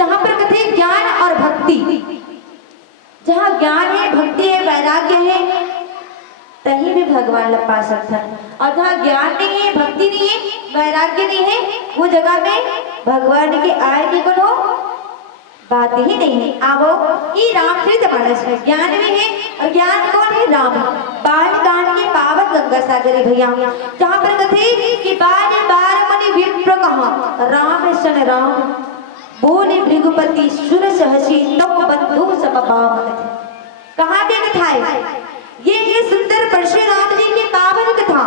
जहाँ पर कहते ज्ञान और भक्ति, जहाँ ज्ञान है, भक्ति है, वैराग्य है, तहीं भी भगवान लग पा सकता है। और जहाँ ज्ञान नहीं है, भक्ति नहीं है, वैराग्य नहीं है, वो जगह में भगवान के आए के कौन हो बात ही नहीं है। आवो ये रामचरितमानस है, ज्ञान भी है और ज्ञान कौन है राम। बाल कांड के पावन गंगा सागरी भैया, जहाँ पर कथे कि बार बार मनि विप्र कहा राम सन राम बोले भृगुपति सुर सहसी तम बंधु समबाम। कहाँ की कथा है ये सुंदर परशुराम जी की पावन कथा,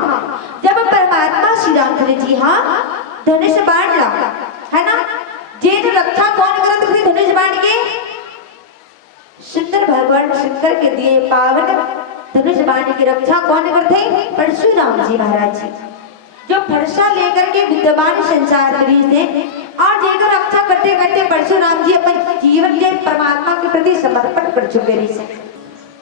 जब परमात्मा श्री रामचंद्र जी हाँ धनुष बाण है ना, जेठ रक्षा कौन करत थे धनुष बाण के, सुंदर भगवान शंकर के दिए पावन धनुष बाण की रक्षा कौन करते परशुराम जी महाराज जी, जो फरसा लेकर के विद्यमान संसार करी थे और जेकर रक्षा करते करते परशुराम जी अपन जीवन के परमात्मा के प्रति समर्पण कर चुके रही।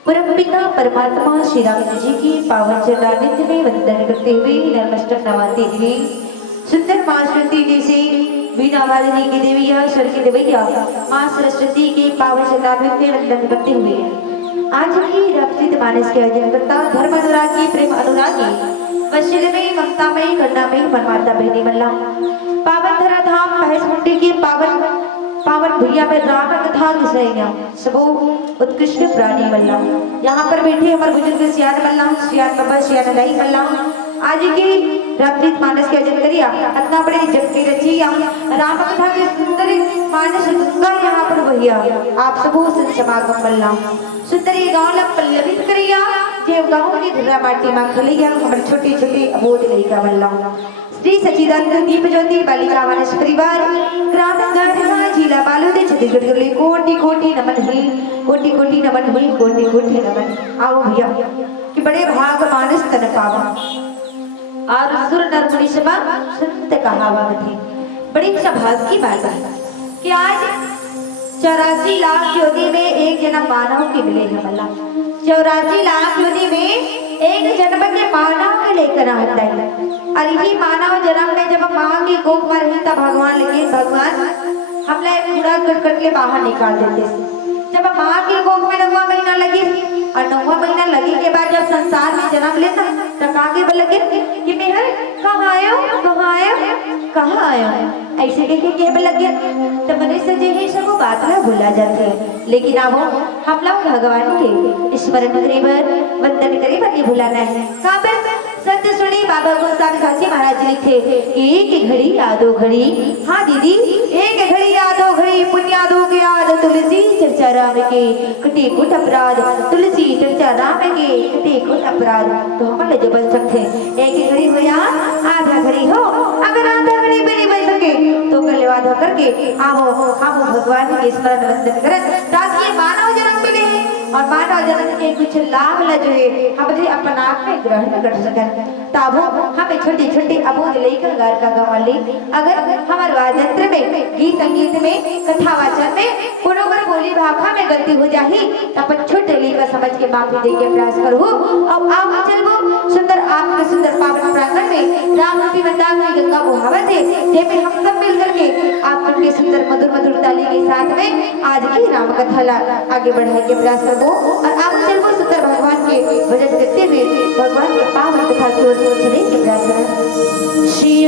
परम पिता परमात्मा श्री राम जी की पावन चरणारविंद में वंदन करते हुए नतमस्तक नवाते हुए सुंदर मां सरस्वती जी से वीणा वादनी की देविया स्वर की देवैया मां सरस्वती के पावन चरणारविंद में वंदन करते हुए आज की रामचरितमानस के आयोजन करता धर्म अनुरागी प्रेम अनुरागी वैश्यमयी ममतामयी करुणामयी परमात्मा बहनी मल्ला पावन धरा धाम महेश मुंडी की पावन भैया में राम कथा घुसैया सबो उत्कृष्ट प्राणी मल्ला। यहाँ पर बैठे हमारे बुजुर्ग सियान मल्ला, सियान बाबा, सियान दाई मल्ला आज की रामचरितमानस के आयोजन करिया इतना बड़े जग के रचिया राम कथा के सुंदर मानस गंगा यहाँ पर भैया आप सबो समागम मल्ला सुंदरी गाँव ला पल्लवित करिया जे गाँव की धुरा माटी मां खलिया हमारे छोटे छोटे अबोध लड़का मल्ला श्री सच्चिदानंद दीप ज्योति बालिका मानस परिवार ग्राम गंगा जिला बालोद छत्तीसगढ़ के कोटि कोटि नमन है, कोटि कोटि नमन है, कोटि कोटि नमन। आओ भैया कि बड़े भाग मानस तन पावा और सुर नर मुनि सभा संत कहावत है। बड़ी सौभाग्य की बात है कि आज 84 लाख योनि में एक जन्म मानव के मिले हैं मल्ला। 84 लाख योनि में एक जन्म के मानव के लेकर आता है और यही मानव जन्म में जब माँ की कोख में रही तब भगवान हमला पूरा कर के बाहर निकाल देते। जब माँ की कोख में 9वां महीना लगी और 9वां महीना लगी के बाद जब संसार में जन्म लेता तब आगे बोल लगे कि मेहर कहाँ आयो कहाँ आयो कहाँ आयो ऐसे के लग गया तो मनुष्य जी ही सब बात ना भूला जाते हैं। लेकिन अब हम लोग भगवान के स्मरण करे वंदन करे नहीं भुलाना है। कहाँ पर सत्य सुनी बाबा गोस्वामी साची महाराज जी लिखे एक घड़ी यादो घड़ी, हाँ दीदी एक घड़ी यादो घड़ी पुण्यादो के याद तुलसी चर्चा राम के कटे कुट अपराध, तुलसी चर्चा राम के कटे कुट अपराध। तो हम जो बन सकते एक घड़ी हो या आधा घड़ी हो, अगर आधा घड़ी भी नहीं बन सके तो कल वादा करके आओ हम भगवान के स्मरण वंदन करें ताकि मानव जन्म मिले और मानव जन्म के कुछ लाभ ला जो है हम अपना आप में ग्रहण कर सकें। तब हमें छोटे छोटे अबोध लेकर गार का गवाल ले अगर हमारे वाद्यंत्र में गीत संगीत में कथा वाचन में कोनो कर बोली भाषा में गलती हो जाही तो अपन छोटे लेकर समझ के माफी दे के प्रयास करो। अब आप चलो सुंदर आपके सुंदर पावन प्रांगण में राम रूपी वृंदावन की गंगा बहावत है जेमे हम सब मिल करके आप उनके सुंदर मधुर मधुर ताली के साथ में आज की राम कथा आगे बढ़ाने के प्रयास करो और आप चलो सुंदर भगवान के भजन करते हुए भगवान के पावन कथा की ओर चले के प्रयास करें। श्री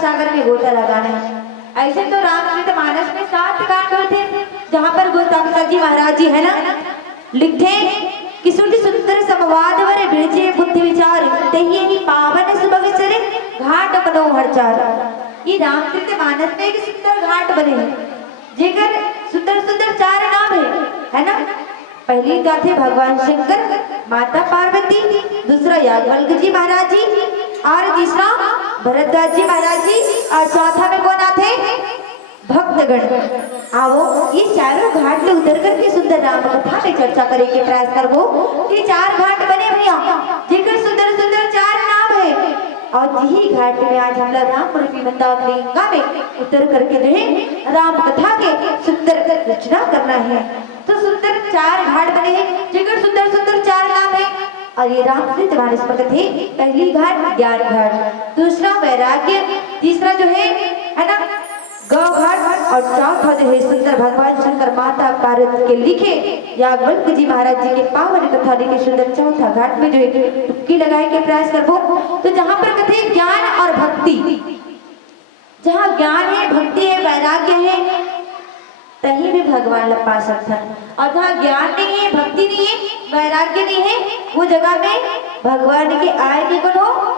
सागर में गोता लगाना है। ऐसे तो रामचरितमानस में 7 कांड होते जहाँ पर गोताखोर जी महाराज जी है ना लिखते कि सुंदर समवाद वर बिरजे बुद्धि विचार तही ही पावन सुबह चरे घाट मनोहर चार। ये रामचरितमानस में एक सुंदर घाट बने हैं जेकर सुंदर सुंदर 4 नाम है ना। पहली का थे भगवान शंकर, माता पार्वती, दूसरा याज्ञवल्क्य जी महाराज जी और तीसरा भरद्वाज जी महाराज जी और चौथा में कौन आते भक्तगण। आओ ये चारों घाट में उतर करके सुंदर राम कथा पे चर्चा करे के प्रयास करबो। ये 4 घाट बने भैया जेकर सुंदर सुंदर 4 नाम है और यही घाट में आज हम लोग राम रूपी मंदाकिनी में उतर करके जो है राम कथा के सुंदर रचना करना है। तो सुंदर 4 घाट बने हैं जेकर सुंदर सुंदर 4 नाम है और ये रामचरितमानस में कथे पहली घाट ज्ञान घाट, दूसरा वैराग्य, तीसरा जो है ना गौ घाट और चौथा जो है सुंदर भगवान शंकर माता पार्वती के लिखे याज्ञवल्क्य जी महाराज जी के पावन कथा लिखे सुंदर चौथा घाट में जो है टुक्की लगाए के प्रयास करबो। तो जहाँ पर कथे ज्ञान और भक्ति, जहाँ ज्ञान है भक्ति है वैराग्य है तहीं भी भगवान लग पा सकता है और जहाँ ज्ञान नहीं है भक्ति नहीं है वैराग्य नहीं है वो जगह में भगवान के आए के कौन हो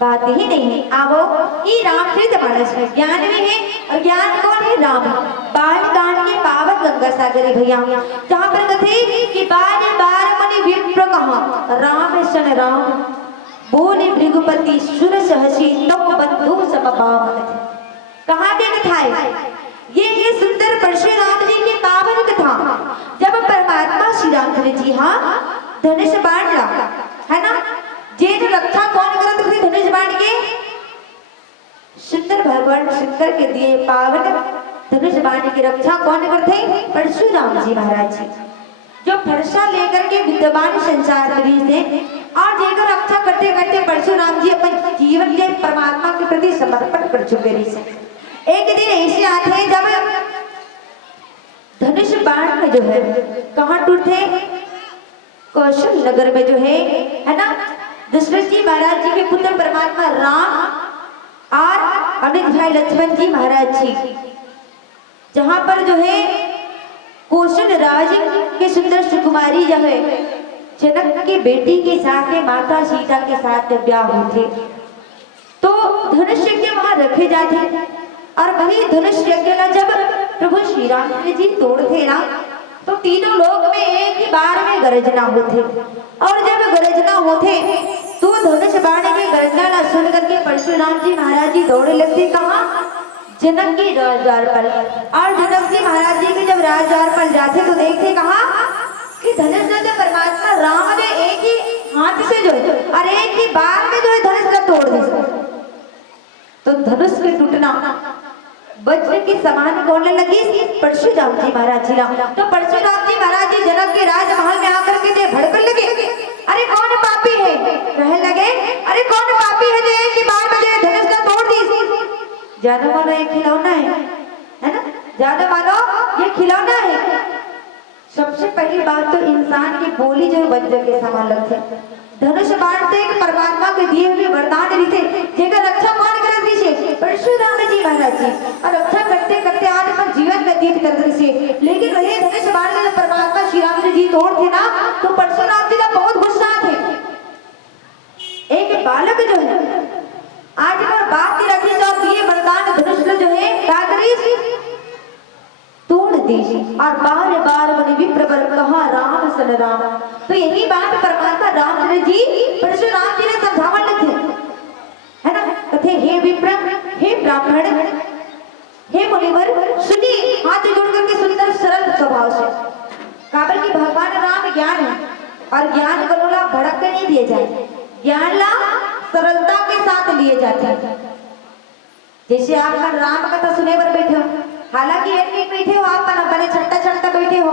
बात ही नहीं है। आवो ये रामचरितमानस में ज्ञान भी है और ज्ञान कौन है राम। बाल कांड के पावन गंगा सागरी भैया जहाँ पर कथे कि बार बार मनि विप्र कहा राम सन राम बोले भृगुपति सुर सहसी तम बंधु समबाम। कहाँ की कथा है ये सुंदर परशुराम जी की पावन कथा जब परमात्मा श्री रामचंद्र जी धनुष बाण है ना जेठ रक्षा कौन करत थे धनुष बाण के सुंदर भगवान शंकर के दिए पावन धनुष बाण की रक्षा कौन करते परशुराम जी महाराज जी जो फरसा लेकर के विद्यमान संसार करी थे और जेकर रक्षा करते करते परशुराम जी अपन जीवन के परमात्मा के प्रति समर्पण कर चुके रही। एक दिन ऐसे आते हैं जब धनुष बाण में जो है कहाँ टूटते कौशल नगर में जो है ना दशरथ जी महाराज जी के पुत्र परमात्मा राम और अमित भाई लक्ष्मण जी महाराज जी जहाँ पर जो है कौशल राज के सुंदर सुकुमारी जो है जनक की बेटी के साथ में माता सीता के साथ ब्याह होते तो धनुष यज्ञ वहां रखे जाते और वही धनुष यज्ञ जब प्रभु श्री रामचंद्र जी तोड़ते ना तो तीनों लोग में एक ही बार में गर्जना होते और जब गर्जना होते तो धनुष बाण की गर्जना सुन करके परशुराम जी महाराज जी दौड़े लगते कहाँ जनक की राजद्वार पर और जनक जी महाराज जी के जब राजद्वार पर जाते तो देखते कहाँ कि धनुष जो परमात्मा राम ने एक ही हाथ से जो है और एक ही बार में जो है धनुष का तोड़ दिया। तो धनुष के टूटना वज्र की समान बोलने लगी परशुराम जी महाराज जी तो परशुराम जी महाराज जी जनक के राजमहल में आकर के भड़कन लगे अरे कौन पापी है कहने लगे अरे कौन पापी है जो एक ही बार में जो धनुष का तोड़ दी। ज्यादा मानो ये खिलौना है ना ज्यादा मानो ये खिलौना है। सबसे पहली बात तो इंसान की बोली जो वज्र के समान लगते धनुष बाण से एक परमात्मा के दिए हुए वरदान रीते जेकर रक्षा कौन कर दीजिए परशुराम जी महाराज जी और रक्षा करते करते आज अपन जीवन व्यतीत कर दीजिए। लेकिन वही धनुष बाण में परमात्मा श्री राम जी तोड़ थे ना तो परशुराम जी का बहुत गुस्सा थे। एक बालक जो है आज अगर बात की रखी तो दिए वरदान धनुष जो है तोड़ दीजिए और बार बार मनि विप्र कहा राम सन राम। तो यही बात परमात्मा रामचंद्र जी परशुराम जी ने समझावन लगे है ना कथे हे विप्र हे ब्राह्मण हे मुनिवर सुनिए हाथ जोड़ करके सुंदर सरल स्वभाव से काबर की भगवान राम ज्ञान है और ज्ञान को ला भड़क के नहीं दिए जाए ज्ञान ला सरलता के साथ लिए जाते हैं। जैसे आप राम कथा सुने पर बैठे हो हालांकि एक बैठे हो आप अपने छट्टा बैठे हो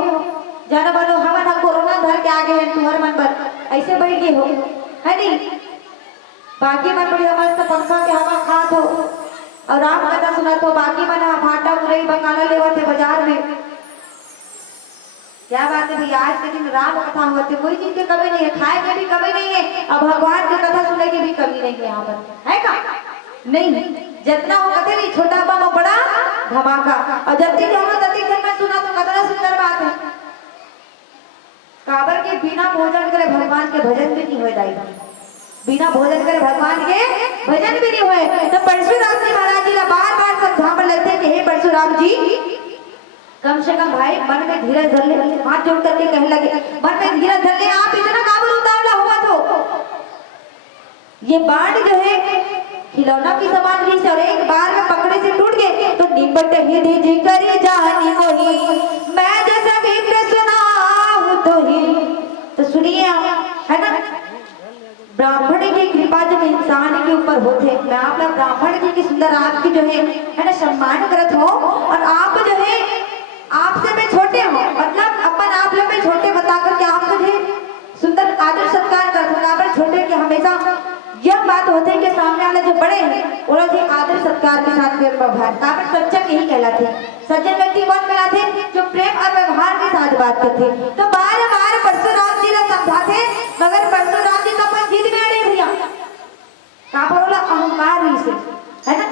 जाना बोलो हम कोरोना धर के आगे हैं तुम्हारे मन पर ऐसे बैठ गए हो है नहीं बाकी मन बड़ी मस्त पंखा के हवा खात हो और राम कथा सुनत हो बाकी मन भाटा मुरई बंगाला लेवत है बाजार में। क्या बात है भैया आज के दिन राम कथा होती कोई चीज की कमी नहीं है खाए की भी कमी नहीं है और भगवान की कथा सुनने की भी कमी नहीं है यहाँ पर है का नहीं जितना हो कथे नहीं छोटा बम और बड़ा धमाका। और जब तक हम तती जब मैं सुना तो कितना सुंदर बात है। काबर के बिना भोजन करे भगवान के भजन भी नहीं हो जाएगा, बिना भोजन करे भगवान के भजन भी नहीं हुए। तो परशुराम जी महाराज जी बार बार समझाने लगते कि हे परशुराम जी कम से कम भाई मन में धीरज धर ले, हाथ जोड़ करके कहने लगे मन में धीरज धर ले, आप इतना काबुल उतावला हुआ तो ये बाण जो है खिलौना की समान भी से और एक बार में पकड़े से टूट गए तो निपट ही दीजिए करी जानी मोही, मैं जैसा मित्र सुनाऊं तो ही। तो सुनिए आप, है ना, ब्राह्मण की कृपा जब इंसान के ऊपर होते, मैं आप लोग ब्राह्मण जी की सुंदर आपकी जो है ना सम्मान करत हो और आप जो है आपसे मैं छोटे हो, मतलब अपन आप लोग में छोटे बता करके आप मुझे सुंदर आदर सत्कार करते हो। छोटे के हमेशा यह बात होते है कि सामने वाले जो बड़े हैं वो लोग आदर सत्कार के साथ व्यवहार, सज्जन यही कहलाते। सज्जन व्यक्ति कौन कहलाते? जो प्रेम और व्यवहार के साथ बात करते। तो बार बार परशुराम जी ने समझाते मगर परशुराम जी तो अपन जीत में अड़े भैया, कहा पर बोला अहंकार ही से, है ना।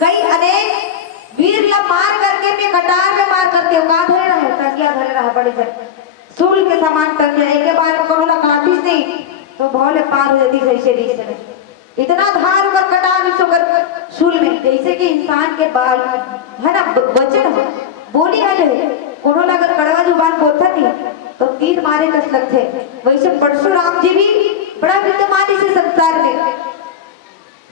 कई अनेक वीर ला मार करके मैं कटार में मार करके कहा धरे रहा है, टंकिया धरे रहा बड़े जन सूल के समान टंकिया एक के बार को बोला काटी से तो भौले पार हो जाती जैसे रीसे इतना धार ऊपर कटार नीचे कर सूल में, जैसे कि इंसान के बाल है ना वचन है बोली है उन्होंने अगर कड़वा जुबान बोलता थी तो तीर मारे कस लगते, वैसे परशुराम जी भी बड़ा विद्यमान इस संसार में।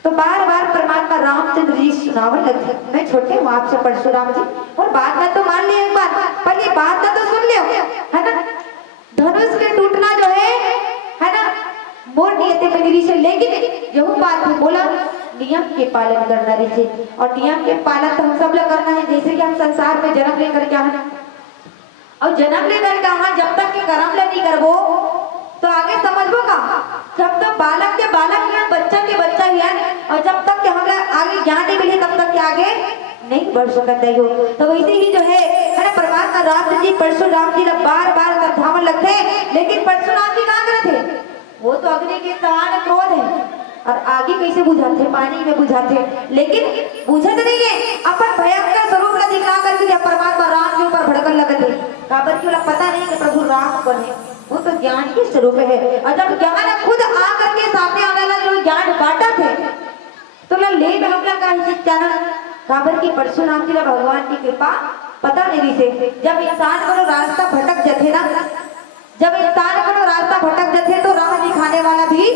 तो बार बार परमात्मा रामचंद्र जी सुनावन लगते, मैं छोटे हूँ आपसे परशुराम जी और बात में तो मान लिया एक बार, पर ये बात ना तो सुन लियो, है ना। धनुष के टूटना जो है ना मोर नियत में निरी से, लेकिन यह बात है बोला नियम के पालन करना रही और नियम के पालन तो हम सब लोग करना है। जैसे कि हम संसार में जन्म लेकर के आए और जन्म लेकर के आए जब तक के कर्म नहीं करबो तो आगे समझबो का, जब तक बालक के बालक या बच्चा के बच्चा ही है और जब तक के हमें आगे ज्ञान नहीं मिले तब तक के आगे नहीं बढ़ सकता हो। तो वैसे ही जो है ना परमात्मा राम जी परशुराम जी बार बार समझावन लगते, लेकिन परशुराम जी कहाँ करे थे, वो तो अग्नि के समान क्रोध है और आगे कैसे बुझाते, पानी में बुझाते, लेकिन बुझत नहीं है अपन भयंकर स्वरूप का दिखा करके परमात्मा राम के ऊपर भड़कन लगते। काबर की पता नहीं कि प्रभु राम कौन है, वो तो ज्ञान के स्वरूप है। और जब ज्ञान खुद आकर के सामने आने वाला जो ज्ञान बांटा थे तो ले हमला का जाना काबर की परशुराम जी भगवान की कृपा पता नहीं से जब इंसान को रास्ता भटक जाते ना, जब इंसान को रास्ता भटक जाते तो राह दिखाने वाला भी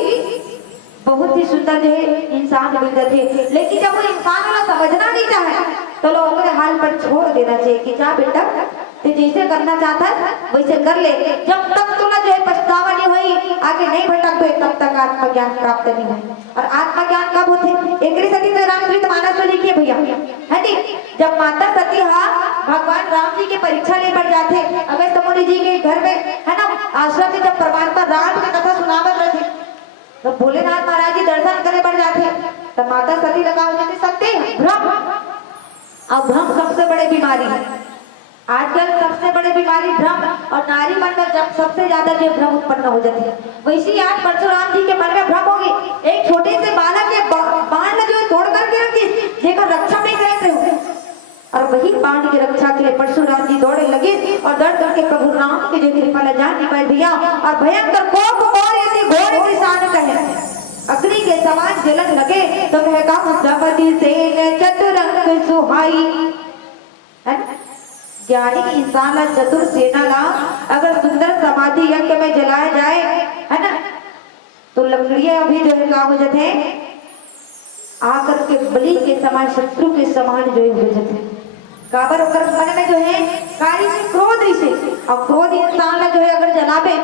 बहुत ही सुंदर जो है इंसान मिल जाते, लेकिन जब वो इंसान वाला समझना नहीं चाहे तो लोगों के हाल पर छोड़ देना चाहिए कि जा बेटा तो जैसे करना चाहता है वैसे कर ले, जब तक तुला जो है पछतावा नहीं हुई आगे नहीं भटक तो तब तक आत्मज्ञान प्राप्त नहीं हुई। और आत्मज्ञान कब होते, एक सती तो रामचरित मानस में लिखिए भैया, है नी, जब माता सती भगवान राम जी की परीक्षा ले पड़ जाते अगस्त मुनि जी के घर में, है ना, आश्रम में जब परमात्मा राम की कथा सुनावत रहे तो भोलेनाथ महाराज जी दर्शन करे बढ़ जाते, तो माता सती लगा सत्य भ्रम, अब भ्रम सबसे बड़े बीमारी है आजकल, सबसे बड़ी बीमारी भ्रम और नारी मन में जब सबसे ज्यादा जो भ्रम उत्पन्न हो जाती है, वैसे आज परशुराम जी के मन में भ्रम होगी। एक छोटे से बालक के बाण जो है तोड़ करके रखी देखा रक्षा नहीं करते हो, और वही बाण की रक्षा के लिए परशुराम जी दौड़े लगे और दौड़ करके प्रभु राम के जो कृपा ले जान पाए भैया और भयंकर कोप और यदि घोड़े के साथ कहे अग्नि के समान जलन लगे तो कहेगा मुद्रापति से चतुरंग सुहाई, ज्ञानी इंसान ला चतुर सेना ला अगर सुंदर समाधि यज्ञ में जलाया जाए, है ना, तो लकड़ियां अभी जो है काम हो जाते हैं आकर के बलि के समान शत्रु के समान जो हो जाते हैं। काबर अगर मन में जो है कार्य से क्रोध से और क्रोध इंसान ला जो है अगर जलावे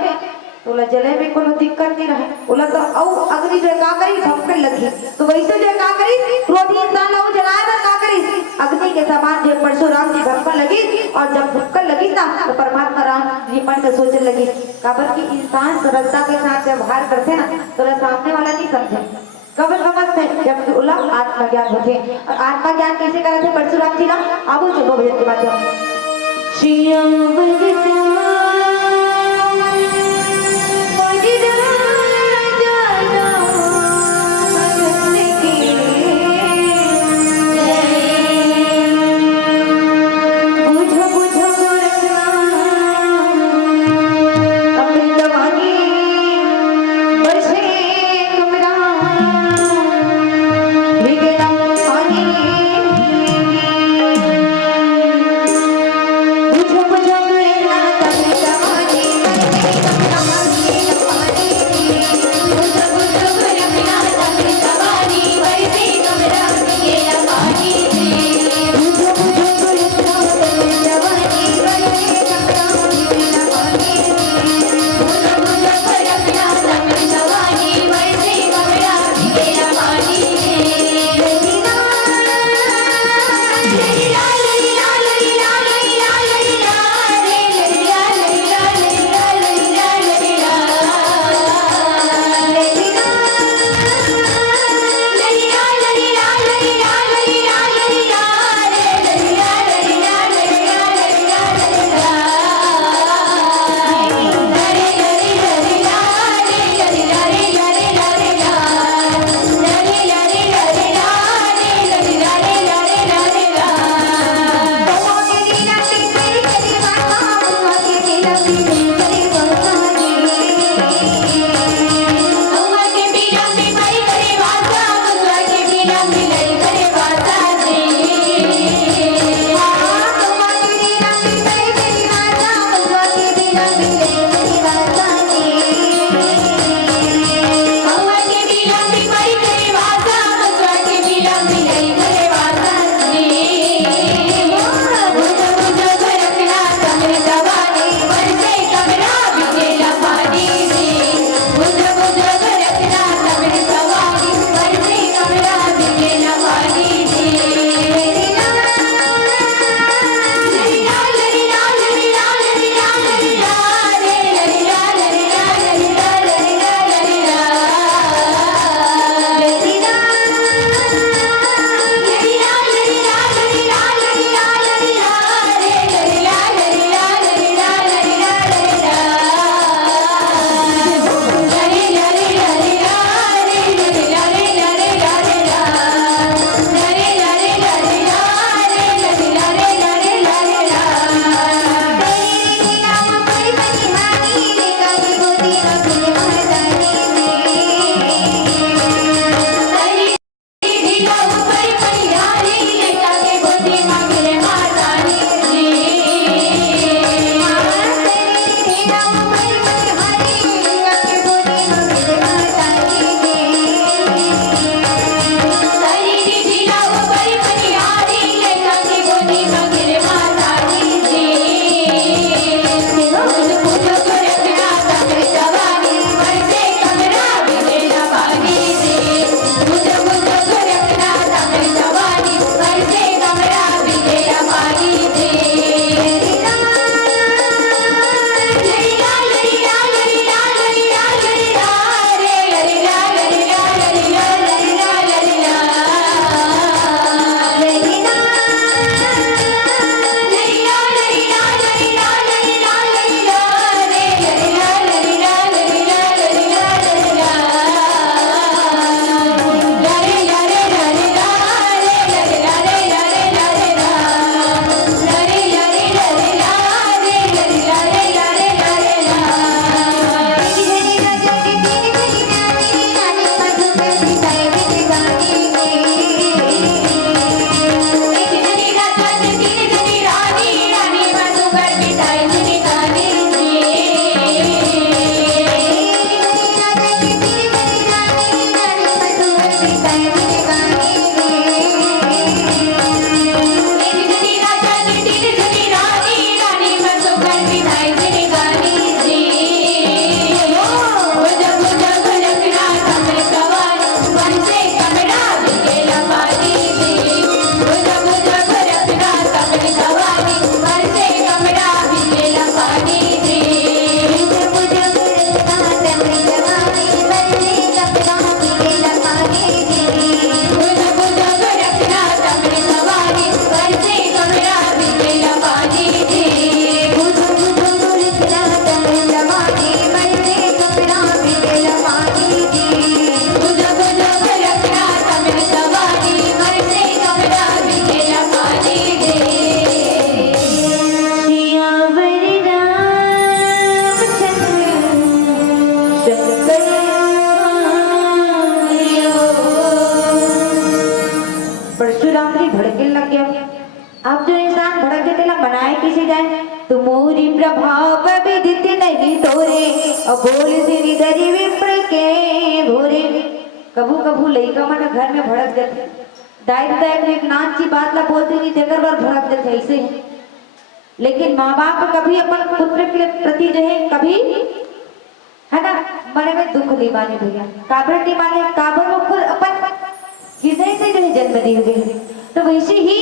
तो जले में कोनो दिक्कत नहीं रहे, बोला तो औ अग्नि जो है का करी ढपकन लगी, तो वैसे जो है का करी क्रोधी इंसान ला जलाए ना का करी अग्नि के समान जो परशुराम जी ढपकन लगी और जब ढपकन लगी ना तो परमात्मा राम जी मन में सोचने लगी काबर की इंसान सरलता के साथ व्यवहार करते ना तो सामने वाला नहीं समझे, कब समझते जब बोला आत्मज्ञान होते। और आत्मज्ञान कैसे करे थे परशुराम जी ना, अब चलो भजन के माध्यम तुमोरी प्रभाव विदित नहीं तोरे, और बोल सिरि धरि विप्र के भोरे। कभू कभू लइका मन घर में भड़क जाते, दाई दाई एक नाच की बात ला बोलते नहीं तेकर बार भड़क जाते ऐसे ही। लेकिन माँ बाप कभी अपन पुत्र के प्रति जो है कभी है ना मन में दुख नहीं माने भैया, काबर नहीं माने, काबर वो खुद अपन हृदय से जो है जन्म दिए हुए। तो वैसे ही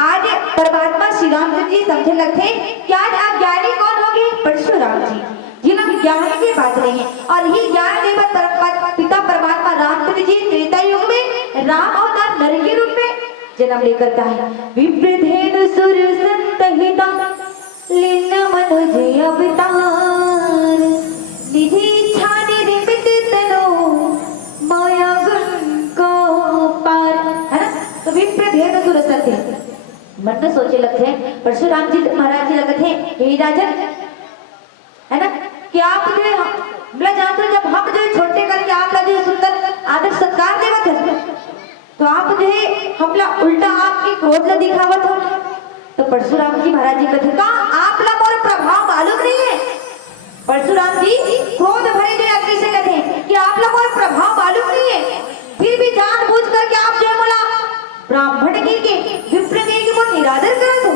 आज परमात्मा श्री रामचंद्र जी समझे लगते कि आज आप ज्ञानी कौन होंगे? परशुराम जी, जिन्होंने ज्ञान की बात रही है। और ये ज्ञान देवत पिता परमात्मा रामचंद्र जी त्रेता युग में राम अवतार नर के रूप में जन्म लेकर का है। विप्रधेनु सुर संतहिता लीन मनुज अवतार, निधि इच्छा निर्मित तनो माया गुण को पार, है ना। तो विप्रधेनु सुर संत मन में सोचे लगते हैं परशुराम जी महाराज जी लगते हैं, हे राजन, है ना, कि आप जो बोला जानते हो जब हम जो छोटे करके आप जो सुंदर आदर सत्कार देवत है, तो आप जो है हमला उल्टा आपकी क्रोध ला दिखावत हो। तो परशुराम जी महाराज जी कहते का आप ला मोर प्रभाव मालूम नहीं है। परशुराम जी क्रोध भरे जो अग्नि से कहते हैं कि आप ला मोर प्रभाव मालूम नहीं है, फिर भी जानबूझ करके आप जो बोला ब्राह्मण के विप्र के वो निरादर करत हो,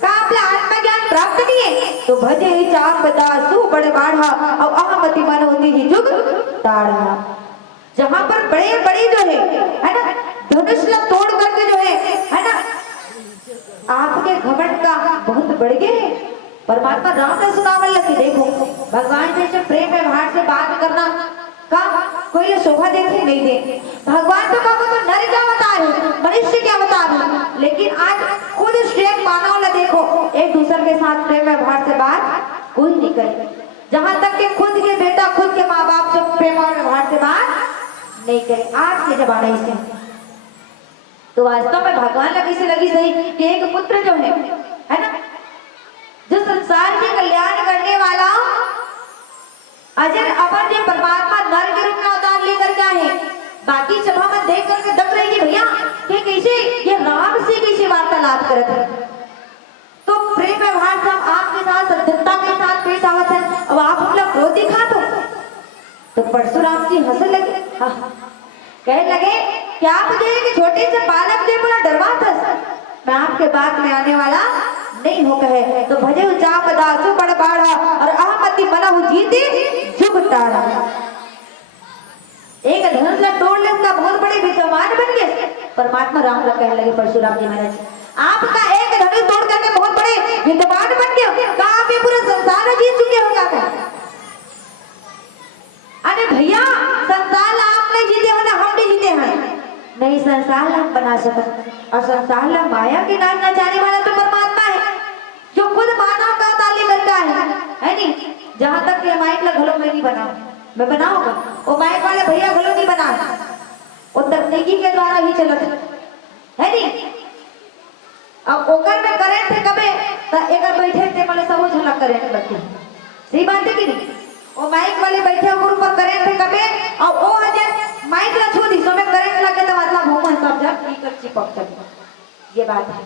का आप ला आत्मज्ञान प्राप्त नहीं है। तो भजे चाप दासु बड़ बाढ़ा और अहमति मन होती ही जुग ताड़ा। जहां पर बड़े बड़े जो है ना धनुष ला तोड़ करके जो है ना आपके घमंड का बहुत बढ़ गए। परमात्मा राम ने सुनावल लगे, देखो भगवान से जब प्रेम व्यवहार से बात करना का कोई शोभा देते नहीं दे। भगवान तो कहो तो नर क्या अवतार है, मनुष्य क्या अवतार है, लेकिन आज खुद श्रेष्ठ मानव ला देखो एक दूसरे के साथ प्रेम व्यवहार से बात कोई नहीं करे। जहां तक के खुद के बेटा खुद के माँ बाप से प्रेम और व्यवहार से बात नहीं करे आज के जमाने से। तो वास्तव में भगवान लगी से लगी सही कि एक पुत्र जो है ना, जो संसार के कल्याण करने वाला अजर अमर जो परमात्मा नर के रूप में अवतार लेकर के आए। बाकी सभा में देख करके दब रहेगी भैया कि कैसे ये राम से कैसे वार्तालाप करते हैं। तो प्रेम व्यवहार से हम आपके साथ सज्जनता के साथ पेश आवत है, अब आप हम लोग क्रोध दिखा तो परशुराम जी हंसने लगे, कहने लगे कि आप जो है कि छोटे से बालक जो पूरा डरवा था, मैं आपके बात में आने वाला नहीं हो कहे। तो भजे चाप दासु बड़ बाढ़ा और अहमति मनहु जीते जुग तारा। एक धनुष ला तोड़ ले उसका बहुत बड़े विद्वान बन गए। परमात्मा राम ला कहने लगे परशुराम जी महाराज, आपका एक धनुष तोड़ करके बहुत बड़े विद्वान बन गए, कहा आप ये पूरा संसार जीत चुके होगा क्या? अरे भैया संसार आपने जीते हो ना हम भी जीते हैं, नहीं संसार हम बना सकते। और संसार ला माया के नाम न जाने वाला तो परमात्मा है जो खुद मानव का ताली करता है नहीं। जहां तक के माइक ला घलो में नहीं बना, मैं बनाऊंगा वो माइक वाले भैया घलो नहीं बना, वो तकनीकी के द्वारा ही चलत है नहीं। अब ओकर में करंट है कबे तो एकर बैठे थे माने सब झलक करंट लगती, सही बात है कि नहीं। वो माइक वाले बैठे ऊपर ऊपर करेंट है कबे और वो हजे माइक ला छू दी सो में करंट लगे तो मतलब भूमन सब जब नीकर चिपक चले, ये बात है।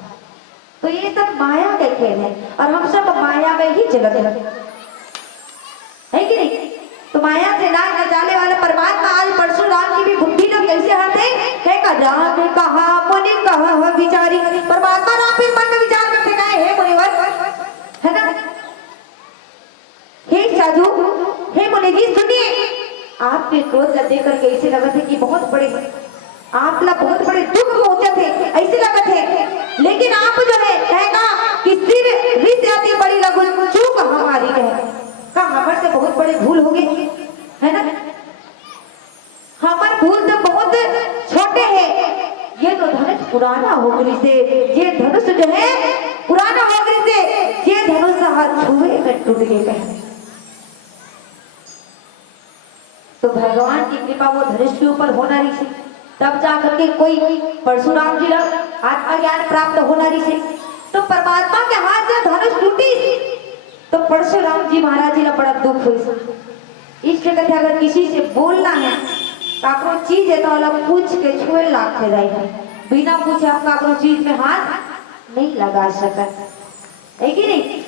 तो ये सब माया के खेल है और हम सब माया में ही चलते है कि नहीं। तो माया से ना जाने वाले परमात्मा आज परशुराम की भी बुद्धि लोग कैसे हटे है का राम ने कहा मुनि कहा विचारी। परमात्मा राम भी मन में विचार करते गए हे मुनिवर, है ना, हे साधु, हे मुनि जी सुनिए, आपके क्रोध ला देख कर कैसे लगा थे कि बहुत बड़े आप ला बहुत बड़े दुख पहुंचे थे, ऐसे लगा थे। लेकिन आप जो है कहेगा कि सिर रिस आती बड़ी लगू चूक हमारी का हमारे से बहुत बड़े भूल हो गए, है ना। हमारे भूल तो बहुत छोटे हैं, ये तो धनुष पुराना हो गई से, ये धनुष जो है पुराना हो गई से, ये धनुष हाथ छुए में टूट गए। तो भगवान की कृपा वो धनुष के ऊपर होना रही से, तब जाकर के कोई परशुराम जी ला आत्मज्ञान प्राप्त होना रही से। तो परमात्मा के हाथ से धनुष टूटी तो परशुराम जी महाराज जी ला बड़ा दुख हुई। इसलिए कहते अगर किसी से बोलना है काकरो चीज है तो अलग पूछ के छुए लाखे जाए, बिना पूछे आप काकरो चीज में हाथ नहीं लगा सकते, है कि नहीं।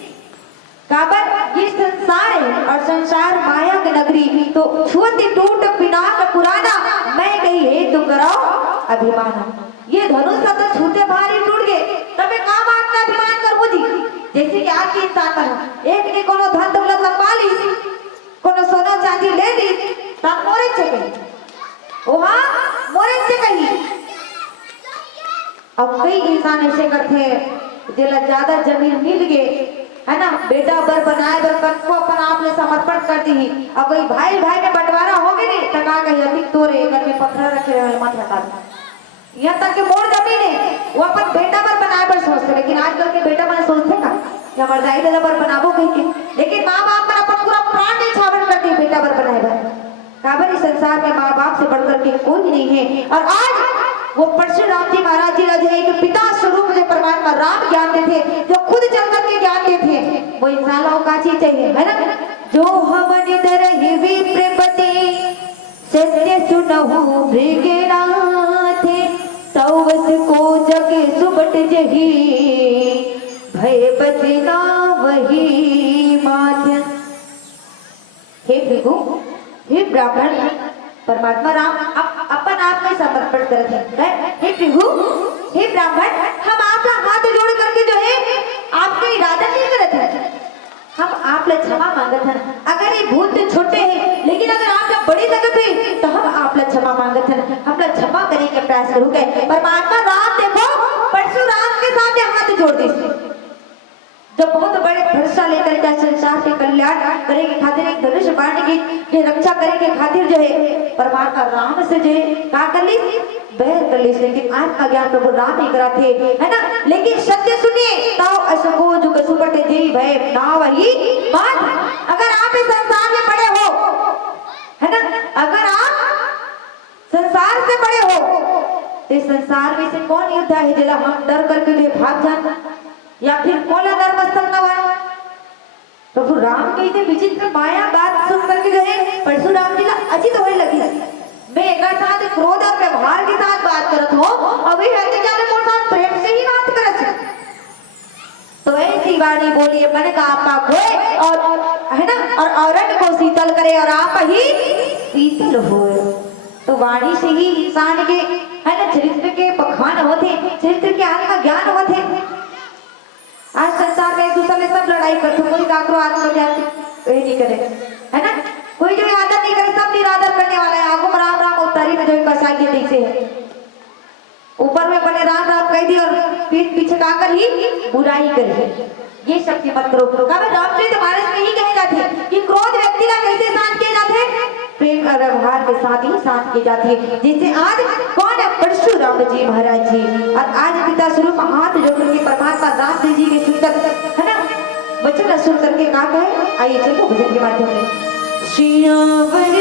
काबर ये संसार है और संसार माया की नगरी, तो छुअति टूट पिनाक पुराना, मैं कही हे तुम कराओ अभिमान। ये धनुष तो छूटे भारी टूट गए, तबे का बात का अभिमान करबो जी। जैसे कि आज के इंसान पर एक ने कोनो धन दौलत लंबा ली, कोनो सोना चांदी ले ली, तब मोरे छे कही ओहा मोरे छे कही। अब कई इंसान ऐसे करते हैं जिला ज्यादा जमीन मिल गए है ना, बेटा बर बनाए बर को अपन आपने समर्पण कर दी। अब कोई भाई भाई में बंटवारा हो गए नहीं तो का कही अधिक तोरे घर में पत्थर रखे रहे मत हटा। यहाँ तक कि मोर जमीन है वो अपन बेटा बर बनाए बर सोचते, लेकिन आजकल के बेटा मन सोचते का कि हमारे दाई दादा बर बनाबो कहीं के, लेकिन माँ बाप पर अपन पूरा प्राण नहीं छावन करती बेटा बर बनाए बर। काबर इस संसार में माँ बाप से बढ़कर के कोई नहीं है। और आज वो परशुराम जी महाराज जी जो एक पिता स्वरूप जो परमात्मा राम ज्ञान देते थे, जो खुद चल करके ज्ञान देते थे, वो इंसान लोगों का चीज चाहिए है ना। जो हमन दरहि विप्रपति सत्य सुनहु मृगनाथ, तवस को जग सुबट जही भय बचना वही माध्य। हे प्रभु, हे ब्राह्मण, परमात्मा राम अपन आप में समर्पण करते हैं। हे प्रभु, हे ब्राह्मण, हम आपका हाथ जोड़ करके जो है आपका इरादा नहीं करते हैं, हम आप ले क्षमा मांगते हैं। अगर ये भूल तो छोटे हैं, लेकिन अगर आप जब बड़ी लगत है तो हम आप ले क्षमा मांगते हैं, हम लोग क्षमा करने के प्रयास करोगे। परमात्मा राम देखो परशुराम के सामने हाथ जोड़ दी, जब बहुत बड़े भरोसा लेकर के संसार के कल्याण करे के खातिर एक धनुष बाण की रक्षा करे के खातिर जो है परमात्मा राम से जो है का कर ली बैर कर ली। लेकिन आज का ज्ञान प्रभु राम ही करा थे है ना। लेकिन सत्य सुनिए, ताओ असको जो कसुपटे जी भय ना वही बात। अगर आप इस संसार में बड़े हो है ना, अगर आप संसार से बड़े हो तो इस संसार में से कौन युद्ध है जिला हम डर करके जो भाग जाना, या फिर कोला धर्मस्थल न हुआ। प्रभु राम के इतने विचित्र माया बात सुन करके जो है परशुराम जी का अचित होने लगी। मैं एक साथ क्रोध और व्यवहार के साथ बात करत हो और वे हत्या जाने मोर साथ प्रेम से ही बात करत। तो ऐसी वाणी बोलिए मन का आपा खोए और है ना, और औरत को शीतल करे और आप ही शीतल हो। तो वाणी से ही इंसान के है ना चरित्र के बखान होते, चरित्र के हाल का ज्ञान होते। आज संसार में एक दूसरे में सब लड़ाई करते, कोई काकरो आत्मज्ञान वही नहीं करे है ना, कोई जो आदर नहीं करे, सब निरादर करने वाला है। आगो राम राम उतारी में जो बसाई के देख से है, ऊपर में बने राम राम कह दी और पीठ पीछे काकर ही बुराई करी। ये शक्ति मत करो। रामचरित मानस में ही कहे जाते कि क्रोध व्यक्ति का कैसे शांत किए जाते, प्रेम और व्यवहार के साथ ही शांत की जाती है। जिससे आज कौन है परशुराम जी महाराज जी, और आज पिता स्वरूप हाथ जोड़ के परमात्मा राम जी के सुंदर है ना वचन सुन करके कहा कहे। आइए चलो भजन के माध्यम में श्रीयावर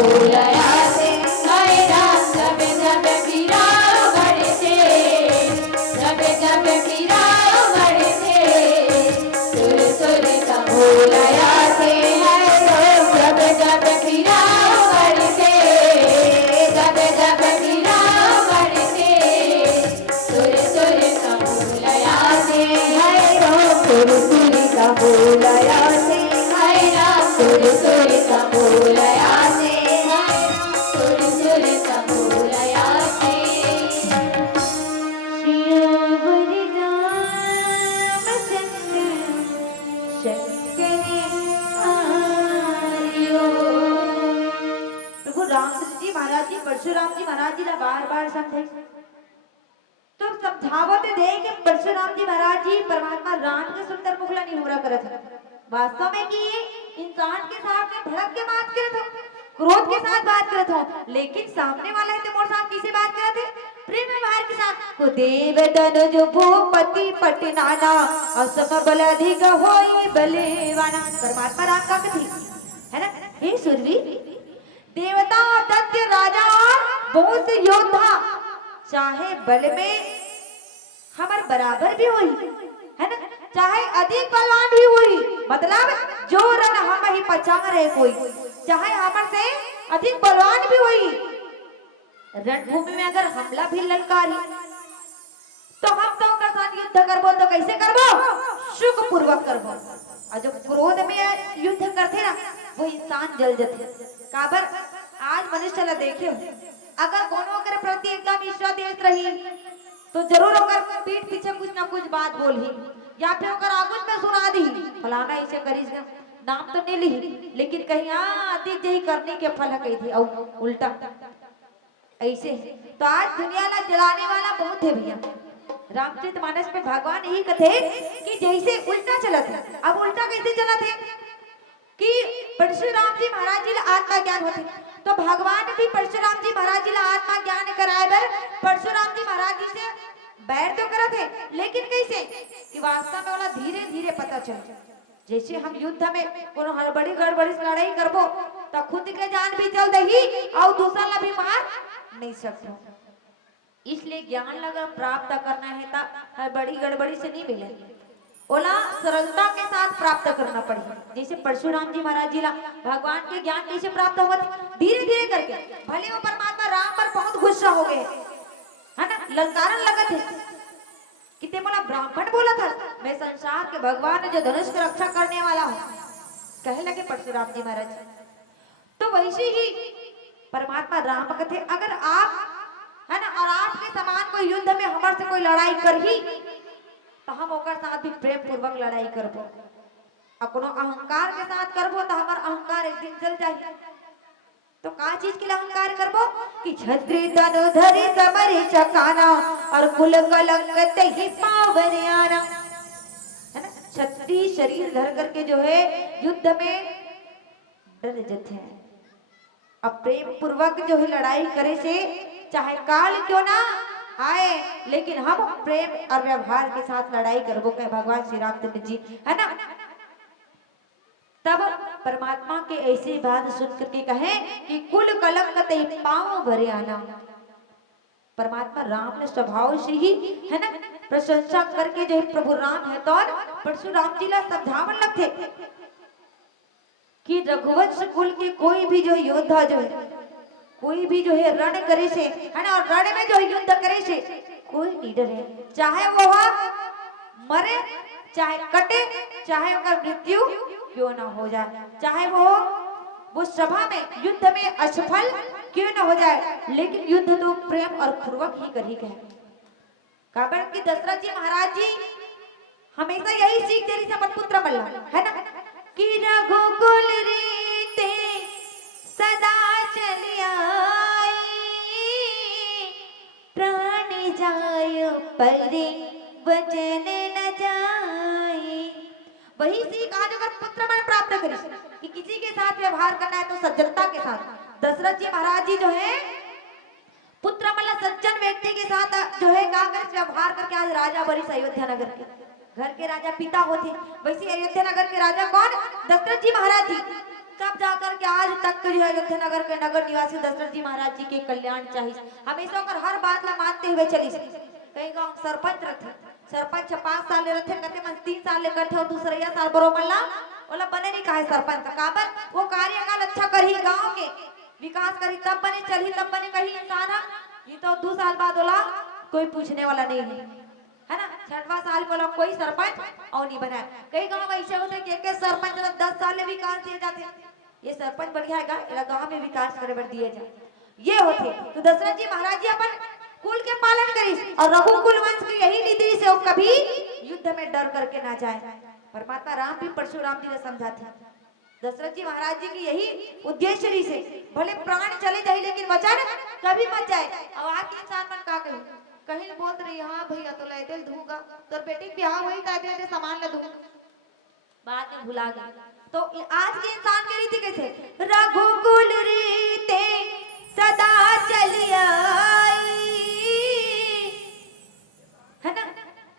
भूलया से हाय राम जब जब फिराओ बढ़ते जब जब फिराओ बढ़ते सुर सुर का भूलया से हाय राम जब जब फिराओ बढ़ते जब जब फिराओ बढ़ते सुर सुर का भूलया से हाय राम सुर सुर का भूलया से हाय राम सुर सुर का भूलया से हाय राम सुर सुर का भूलया से श्री हरि रामचंद्र शंकर आर्यो। प्रभु रामचंद्र जी महाराज जी परशुराम जी महाराज जी ला बार बार समझे तो समझावत दे कि परशुराम जी महाराज जी परमात्मा राम के सुंदर मुखला नहीं हो रहा करत है वास्तव में कि इंसान के साथ में भड़क के बात करत हो क्रोध के साथ बात करत हो लेकिन सामने वाला है तो मोर साथ किसे बात करत है प्रेम व्यवहार के साथ को देव तनुज भूपति पटनाना असम बल अधिक होई बलवाना। परमात्मा राम का कथी है ना हे सुरवी देवता और दैत्य राजा बहुत से योद्धा चाहे बल में हमार बराबर भी हुई है ना चाहे अधिक बलवान भी हुई मतलब जो रण हम ही पचा रहे कोई चाहे हमार से अधिक बलवान भी हुई रणभूमि में अगर हमला भी ललकारी तो हम तो का साथ युद्ध करबो तो कैसे करबो सुख पूर्वक करबो और जो क्रोध में युद्ध करते ना वो इंसान जल जाते काबर आज मनुष्य ला देखे अगर कोनो के प्रति एकदम ईर्ष्या देत रही तो जरूर ओकर पीठ पीछे कुछ ना कुछ बात बोलही या फिर ओकर आगुन में सुना दी फलाना ऐसे करी नाम तो नहीं ली लेकिन कहीं अधिक यही करने के फल कही थी और उल्टा ऐसे तो आज दुनिया ला जलाने वाला बहुत है भैया रामचरितमानस में भगवान यही कहते कि जैसे उल्टा चलत है अब उल्टा कैसे चलत है कि परशुराम जी महाराज जी आत्मा ज्ञान होते तो भगवान भी परशुराम जी महाराज जी आत्मा ज्ञान कराए बर परशुराम जी महाराज जी से बैर तो करत है लेकिन कैसे कि वास्तव में वाला धीरे धीरे पता चले जैसे हम युद्ध में कोनो हड़बड़ी गड़बड़ी से लड़ाई करबो तो खुद के जान भी चल दही और दूसरा ला भी मार नहीं सकते इसलिए ज्ञान लगा प्राप्त करना है ता हड़बड़ी गड़बड़ी से नहीं मिले ओला सरलता के साथ प्राप्त करना पड़ेगा जैसे परशुराम जी महाराज जी ला भगवान के ज्ञान कैसे प्राप्त हुआ धीरे धीरे करके भले वो परमात्मा राम पर बहुत गुस्सा हो गए है ना ललकारन लगत है कितने बोला ब्राह्मण बोला था मैं संसार के भगवान जो धनुष की रक्षा करने वाला हूँ कहे लगे परशुराम जी महाराज तो वैसे ही परमात्मा राम कहते अगर आप है ना और आपके समान कोई युद्ध में हमारे से कोई लड़ाई कर ही तो हम ओकर साथ भी प्रेम पूर्वक लड़ाई करबो अपनो अहंकार के साथ करबो तो हमार अहंकार एक दिन जल जाए तो का चीज के लिए अहंकार करबो कि छत्री तनु धरि समरे चकाना और कुल कलंक ही पावर आना है ना छत्री शरीर धर करके जो है युद्ध में डर जाते हैं अब प्रेम पूर्वक जो है लड़ाई करे से चाहे काल क्यों ना आए लेकिन हम प्रेम और व्यवहार के साथ लड़ाई करबो कहे भगवान श्री रामचंद्र जी है ना तब परमात्मा के ऐसी बात सुन करके कहे कि कुल कलंक ते पांव भरे आना परमात्मा राम ने स्वभाव से ही है ना प्रशंसा करके जो प्रभु राम है तो परशुराम जी ला समझावन लगते कि रघुवंश कुल के कोई भी जो योद्धा जो है कोई भी जो है रण करे से है ना और रण में जो युद्ध करे से कोई लीडर है चाहे वो मरे चाहे कटे चाहे उनका मृत्यु क्यों ना हो जाए चाहे वो सभा में युद्ध में असफल क्यों ना हो जाए लेकिन युद्ध तो प्रेम और पूर्वक ही कर ही गए कारण कि दशरथ जी महाराज जी हमेशा यही सीख दे रही अपन पुत्र मल्ला है ना कि रघुकुल रीते सदा चल आई प्राण जाय परे वचन न जाए वही सीख आज अगर पुत्र मन प्राप्त करी कि किसी के साथ व्यवहार करना है तो सज्जनता के साथ दशरथ जी महाराज जी जो है पुत्र मतलब सज्जन व्यक्ति के साथ जो है व्यवहार करके आज राजा बनी अयोध्या नगर के घर के राजा पिता होते वैसे अयोध्या नगर के राजा कौन दशरथ जी महाराज जी तब जाकर कि आज तक के जो है अयोध्या नगर के नगर निवासी दशरथ जी महाराज जी के कल्याण चाहिए हमेशा कर हर बात ला मानते हुए चली कहीं गांव सरपंच रहते सरपंच 5 साल ले रहते कहते मैं 3 साल ले करते और दूसरा साल बरोबर ला बोला बने नहीं काहे सरपंच का काबर वो कार्यकाल अच्छा करी गांव के विकास करी तब बने चली तब बने कहीं इंसान ये तो 2 साल बाद बोला कोई पूछने वाला नहीं है ना 6वां साल बोला कोई सरपंच और नहीं बना कई गांव ऐसे होते कि एक सरपंच 10 साल में विकास दिए जाते ये सरपंच बढ़िया है गांव में विकास करे बर दिए जाए ये होते तो दशरथ जी महाराज जी अपन कुल के पालन करी और रघुकुल वंश की यही नीति से वो कभी युद्ध में डर करके ना जाए परमात्मा राम भी परशुराम जी ने समझाते दशरथ जी महाराज जी की यही उद्देश्य से भले प्राण चले जाए लेकिन वचन कभी मत जाए अब आज के इंसान मन का कही कहीं बोल रही हाँ भैया तो ले दिल दूंगा तो बेटी की हाँ वही कहते सामान ले दूंगा बाद में भुला गया तो आज के इंसान की रीति कैसे रघुकुल रीते सदा चली आई है ना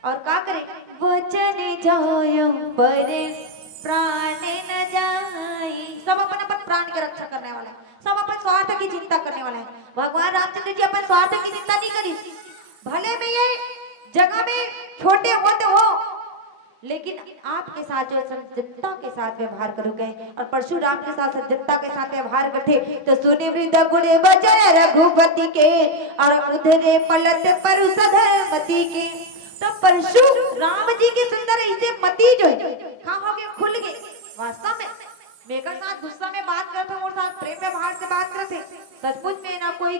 और का करे वचन जायो पर प्राण न जाई सब अपन अपन प्राण की रक्षा करने वाला है सब अपन स्वार्थ की चिंता करने वाला है भगवान रामचंद्र जी अपन स्वार्थ की चिंता नहीं करी भले में ये जगह में छोटे होते हो लेकिन आपके साथ जो सज्जनता के साथ व्यवहार करोगे और परशुराम के साथ सज्जनता के साथ व्यवहार करते तो सुने वृद्ध गुणे बजय रघुपति के और उधरे पलट पर सधमति के तो परशु राम जी की सुंदर ऐसे मति जो है कहाँ हो गए खुल गए वास्तव में मेरे साथ गुस्सा में बात करते और साथ प्रेम व्यवहार से बात करते सचमुच में ना कोई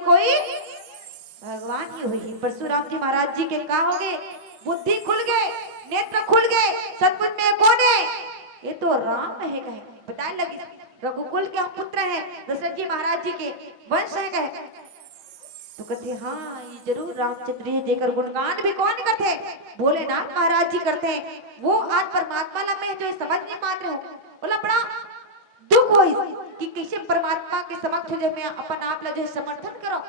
भगवान ही हुई परशुराम जी महाराज जी के कहा हो गए बुद्धि खुल गए नेत्र खुल गए सचमुच में कौन है ये तो राम है कहे बताने लगी रघुकुल के हम पुत्र हैं दशरथ जी महाराज जी के वंश है कहे तो कहते हाँ ये जरूर रामचंद्र जी देकर गुणगान भी कौन करते भोलेनाथ महाराज जी करते हैं वो आज परमात्मा में जो समझ नहीं पाते हो बोला बड़ा दुख हो कि कैसे परमात्मा के समक्ष जो मैं अपन आप ला जो समर्थन करो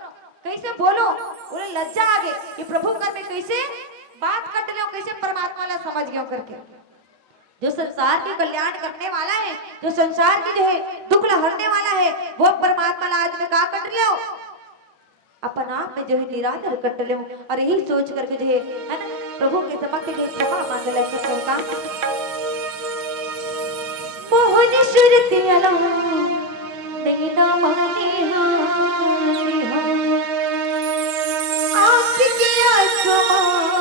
कैसे बोलो बोले लज्जा आ गई कि प्रभु कर में कैसे बात कर लो कैसे परमात्मा ला समझ गए करके जो संसार के कल्याण करने वाला है जो संसार के जो है दुख हरने वाला है वो परमात्मा ला आज में का कर लो अपन आप में जो है निरादर कर लो और यही सोच करके जो है ना प्रभु के समक्ष जो क्षमा मांग ले सकते का मोहन सुरति अला नैना माने हारी हो आपके आसमान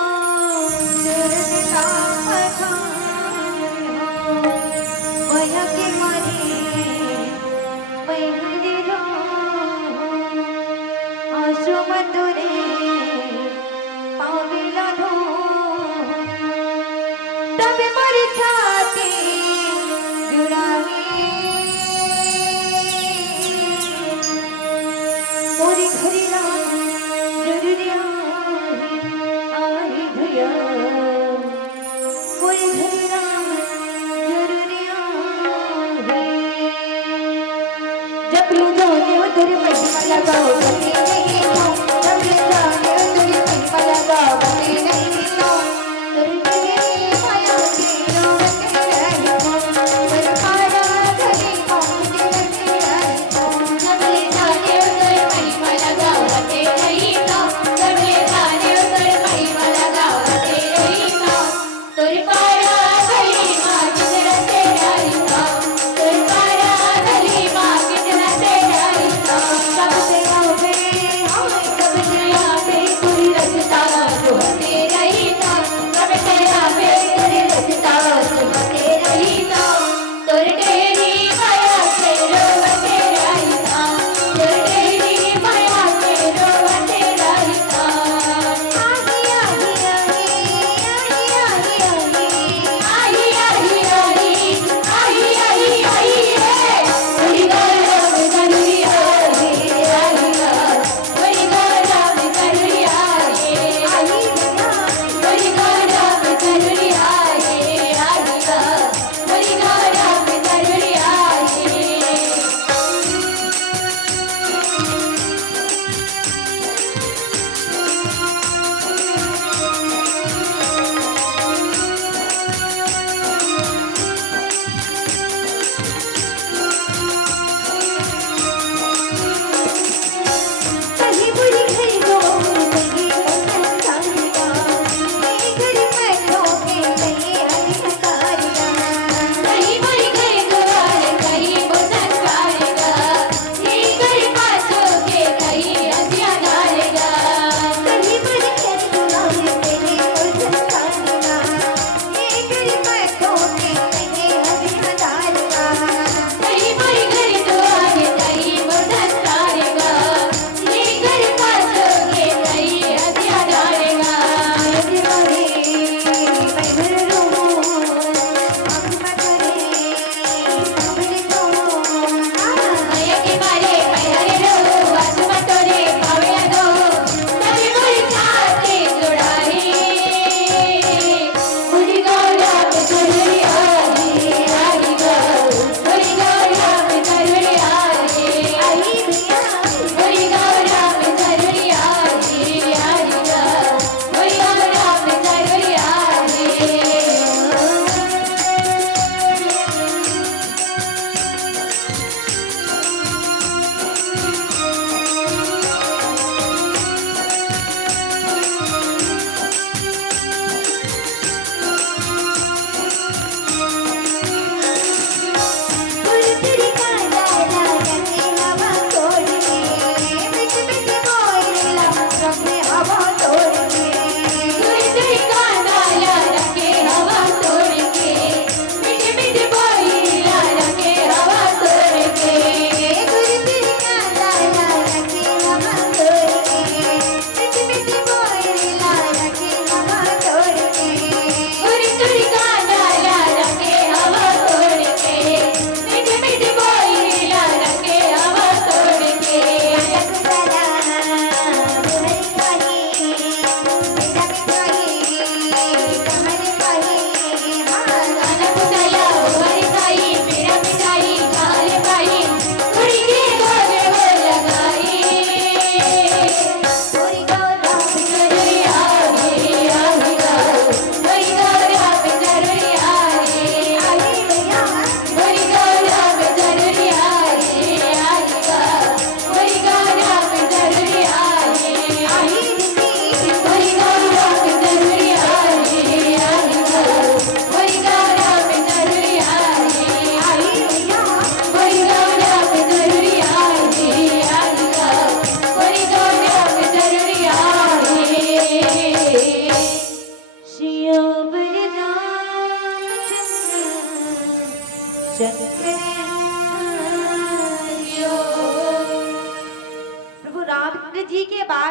चरना पखारे हो माया के मारे मैं हरे रो आंसू मधुरे पाविला धो तब मर छाती जुड़ावी मोरी खरी राम जरूरिया आई भैया मोरी खरी राम जरूरिया जब लू जाने उधर महिमा लगाओ बने नहीं हो जब लू जाने उधर महिमा लगाओ बने नहीं हो तेरे तेरे माया की रोक रही हो तेरे पारा धनी हो तेरे तेरे हो जब लू जाने उधर महिमा लगाओ बने नहीं हो जब लू जाने उधर महिमा लगाओ बने नहीं हो तेरे पारा धनी मां कितना तेरा हो तेरे पारा धनी मां कितना तेरा हो कब से आओगे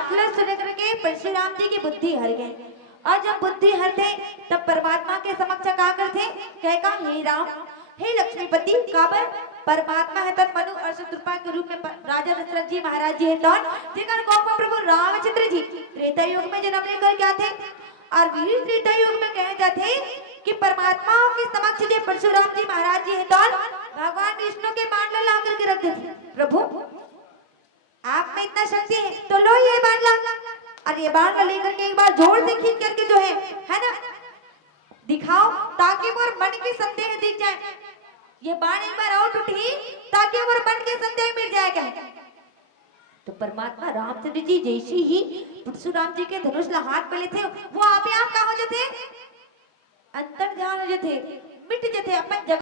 बात सुन करके परशुराम जी की बुद्धि हर गई। और जब बुद्धि हरते तब परमात्मा के समक्ष कहा करते कहेगा हे राम हे लक्ष्मीपति काबर परमात्मा है तन मनु और शत्रुपा के रूप में राजा दशरथ जी महाराज जी है तन जिनका गौतम प्रभु रामचंद्र जी त्रेता युग में जन्म लेकर क्या थे और वीर त्रेता युग में कहे जाते कि परमात्मा के समक्ष जो परशुराम जी महाराज जी है तन भगवान विष्णु के बाण ला करके रख देते प्रभु आप में इतना शक्ति है तो लो ये बाण ला और ये बाण ला लेकर के एक बार जोर से खींच करके जो है ना दिखाओ ताकि वो मन की संदेह दिख जाए। ये बाण एक बार आउट उठी ताकि वो मन के संदेह मिट जाएगा। तो परमात्मा रामचंद्र जी जैसे ही परशुराम जी के धनुष ला हाथ में लेते वो आप ही आप कहा हो जाते अंतर ध्यान हो जाते मिट जाते अपन